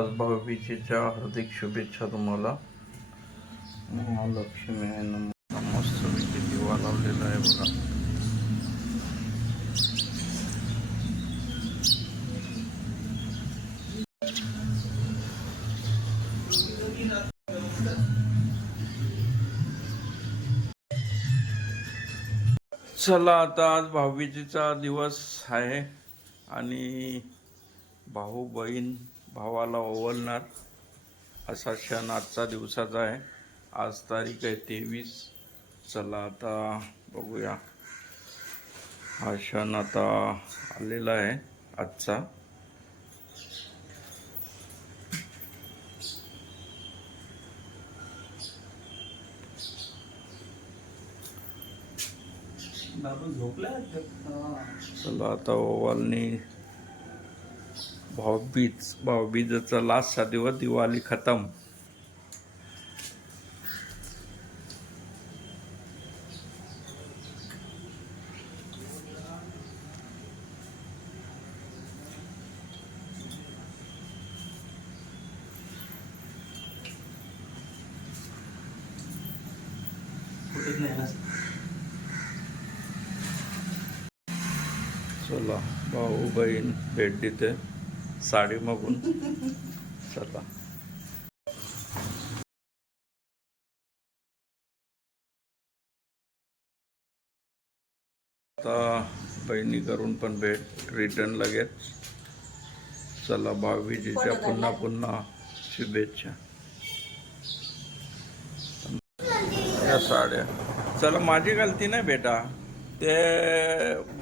आज भाऊबीजेच्या हार्दिक शुभेच्छा तुम्हाला. महालक्ष्मी आहे ना मस्त दिवा लावलेला आहे बघा. चला आता आज भाऊबीजेचा दिवस आहे आणि भाऊ बहीण भावाला ओवलणार असा क्षण आजचा दिवसाचा आहे. आज तारीख आहे तेवीस. चला आता बघूया. हा क्षण आता आलेला आहे आजचा. चला आता ओवालनी भाऊबीज भाऊबीजचा लास्टचा दिवस दिवाळी खतम. चला भाऊ बहीण भेट देते. साडी मागून. चला. आता बहिणी करून पण भेट रिटर्न लगेच. चला भाऊबीजेच्या पुन्हा पुन्हा शुभेच्छा. या साड्या. चला माझी गलती नाही बेटा. ते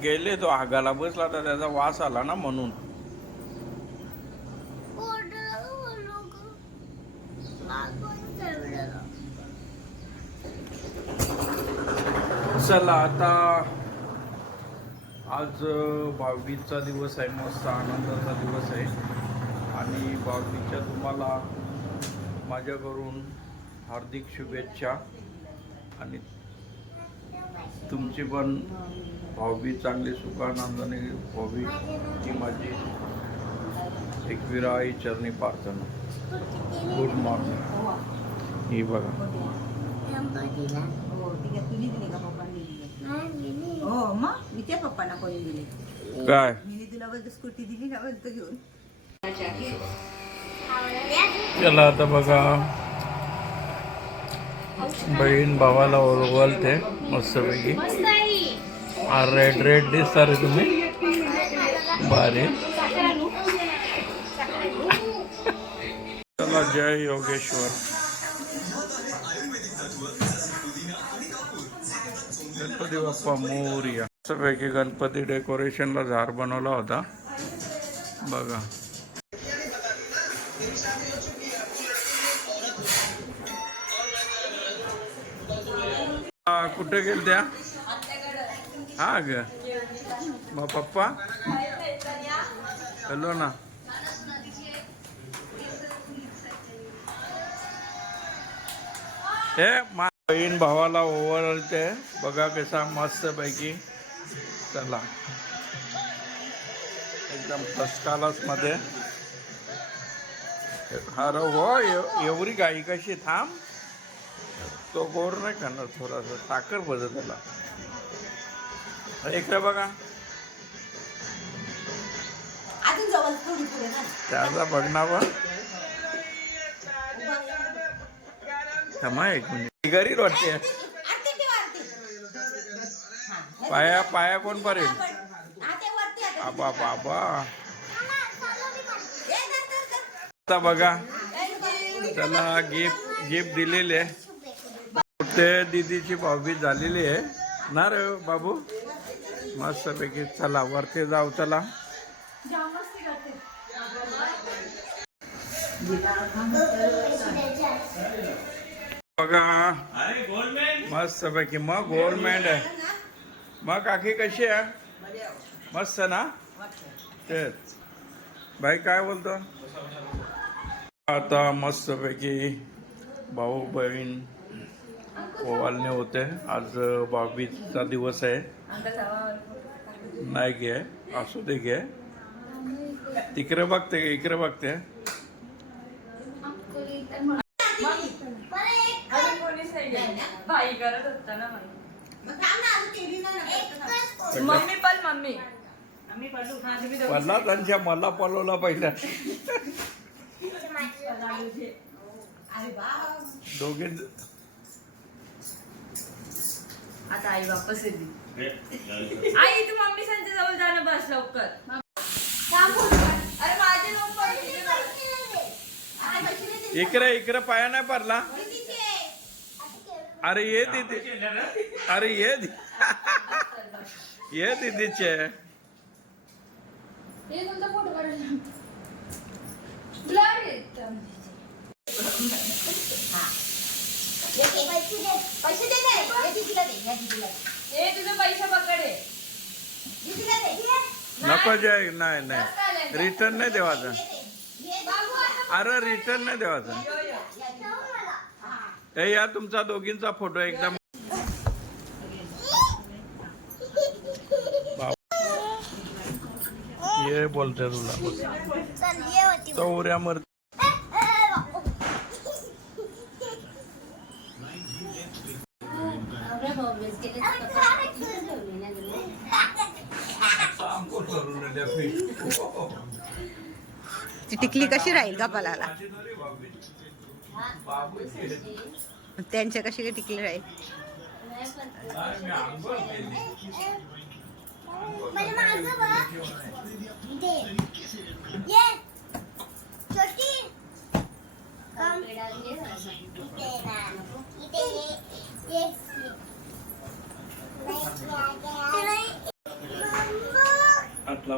गेले तो आगाला. बसला तर त्याचा वास आला ना म्हणून. चला आता आज भाऊबीजचा दिवस आहे मस्त आनंदाचा दिवस आहे. आणि भाऊबीजच्या तुम्हाला माझ्याकडून हार्दिक शुभेच्छा. आणि तुमची पण भाऊबीज चांगली सुखानंदाने व्हावी ही माझी एकविरा आई चरणी प्रार्थना. गुड मॉर्निंग ही. बघा. हो मग पप्पांना कोणी दिली. काय? मी तुला बघ स्कूटी दिली ना बघ तो घेऊन. चला आता बघा. बहीण भावाला ओळखते मस्तपैकी. रेड रेड दिसता रे तुम्ही. बारे चला जय योगेश्वर. बाप्पा मोरया. पैकी गणपती डेकोरेशनला झार बनवला होता. बघा. हा, कुठे गेल त्या हा ग. मग पप्पा. हॅलो ना. हे मा भावाला ओव्हरते बघा कसा मस्त पैकी चला. एकदम फर्स्ट क्लासमध्ये. अरे हो एव- एवढी गाई कशी थांब. तो गोड नाही खाणार थोडासा साखर बदल त्याला इकडे बघा. त्याचा बघणार एक मिनिट. घरी वाटते. पाया पाया कोण पडेल? हा, आबा बाबा. आता बघा. त्याला गिफ्ट गिफ्ट दिलेले आहे. ते दीदीची बाबी झालेली आहे. ना रे बाबू? मस्तपैकी. चला वरती जाऊ चला. बघा. मस्त पैकी मग गव्हर्नमेंट आहे. मग काकी कशी आहे? मस्त ना? तेच. भाई काय बोलतो? आता मस्त पैकी भाऊ बहीण ओवाळणे होते. आज बावीसचा दिवस आहे. नाही घे. असू दे घे. तिकडे बघते इकडे बघते अजून कोणीच नाही गेलं. भाई करत होता ना म्हणून. मम्मी पण मम्मी. आम्ही पडलो. तुम्ही दोघं. पल्ला त्यांच्या मला पळवला पहिला अरे वा. दोघे आता आई वापस येते. आई तू मम्मी संजय जवळ जाणं बस लवकर. अरे माझे लवकर इकडे इकडे पाया नाही पडला. अरे ये दीदी। अरे ये दी- ये दीदीचे. नको जय नाही नाही. रिटर्न नाही देवाचा. अरे रिटर्न नाही देवाचा. हे या तुमचा दोघींचा फोटो एकदम ये बोलते तुला. चौऱ्यावर ती टिकली कशी राहील का पलाला त्यांच्या कशी काय टिकली राहील? आतला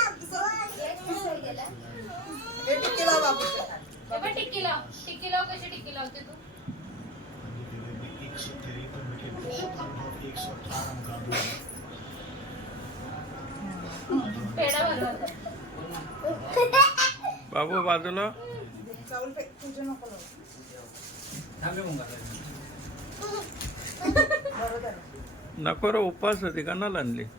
बाबू बस माशी कोणती एक ले टिक्की लाव. टिक्की लाव कशी टिक्की लावते तू? पेढा बनवत. बाबू बाजूला. नको रे उपास होती का ना आणली ती?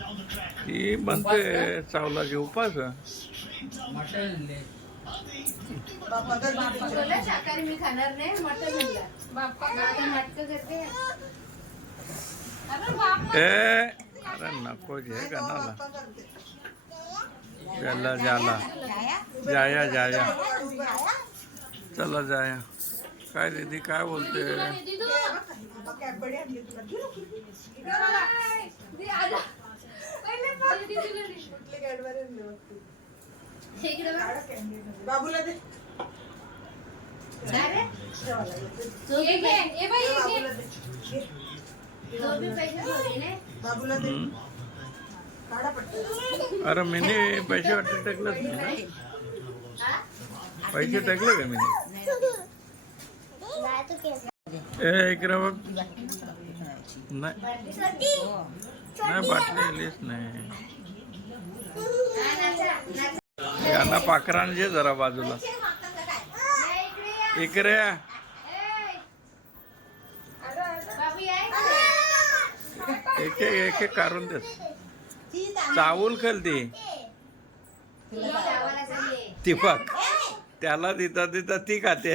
म्हणते चावलाची उपास बोला शाकाहारी मी खाणार नाही म्हणला बाप्पा आता करते अरे ए अरे नको जे गणाला. चला जाला जाया जाया. चला जाया. काय दीदी काय बोलते? दीदी तू इकडे बघ. बाबूला दे अरे. ये घे, ये बाई, ये घे. जो भी पैसे बाबूला दे काढा पटकन अरे पैसे वाटत टाकलंच नाही ना पैसे टाकले का मीने ए इकडे बघ नाही नाही बाटली लिस्ट नाही. यांना पाखरान जे जरा बाजूला. इकडे या. बाबू ये. एक एक काढून दे चावूल खल ती. ती बघ त्याला देता देता ती खाते.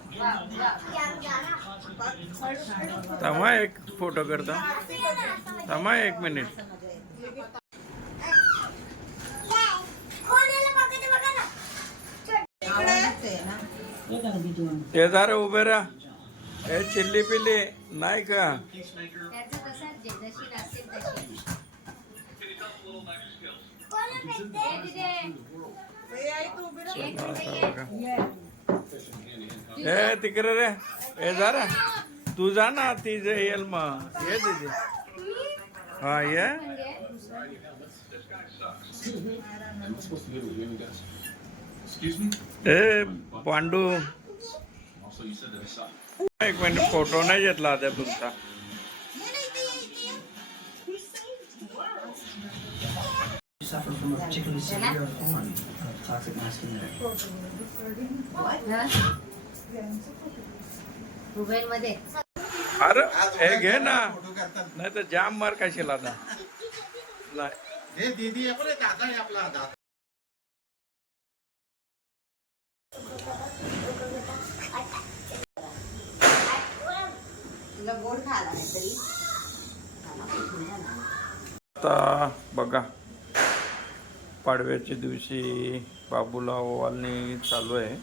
थांब थांब. थांब एक फोटो करता. तमा एक मिनिट. ते जरा उभे राहा. हे चिल्ली पिल्ली नाही का? तसंच जे जशी लागते तशी असं बघा. ए तिकडे रे ए जरा तू जा ना ती जे येईल मग ये दीदी हा ये suffer from a particularly severe form of toxic masculinity. Mobile मध्ये अरे हे घे ना. नाही तर जाम मार कशी आता. नाही. हे दीदी आहे बरं, दादा आहे आपला. दादा. तुला गोड खायला नाही तरी. आता बघा. पाडव्याच्या दिवशी बाबूला ओवाळणी चालू आहे.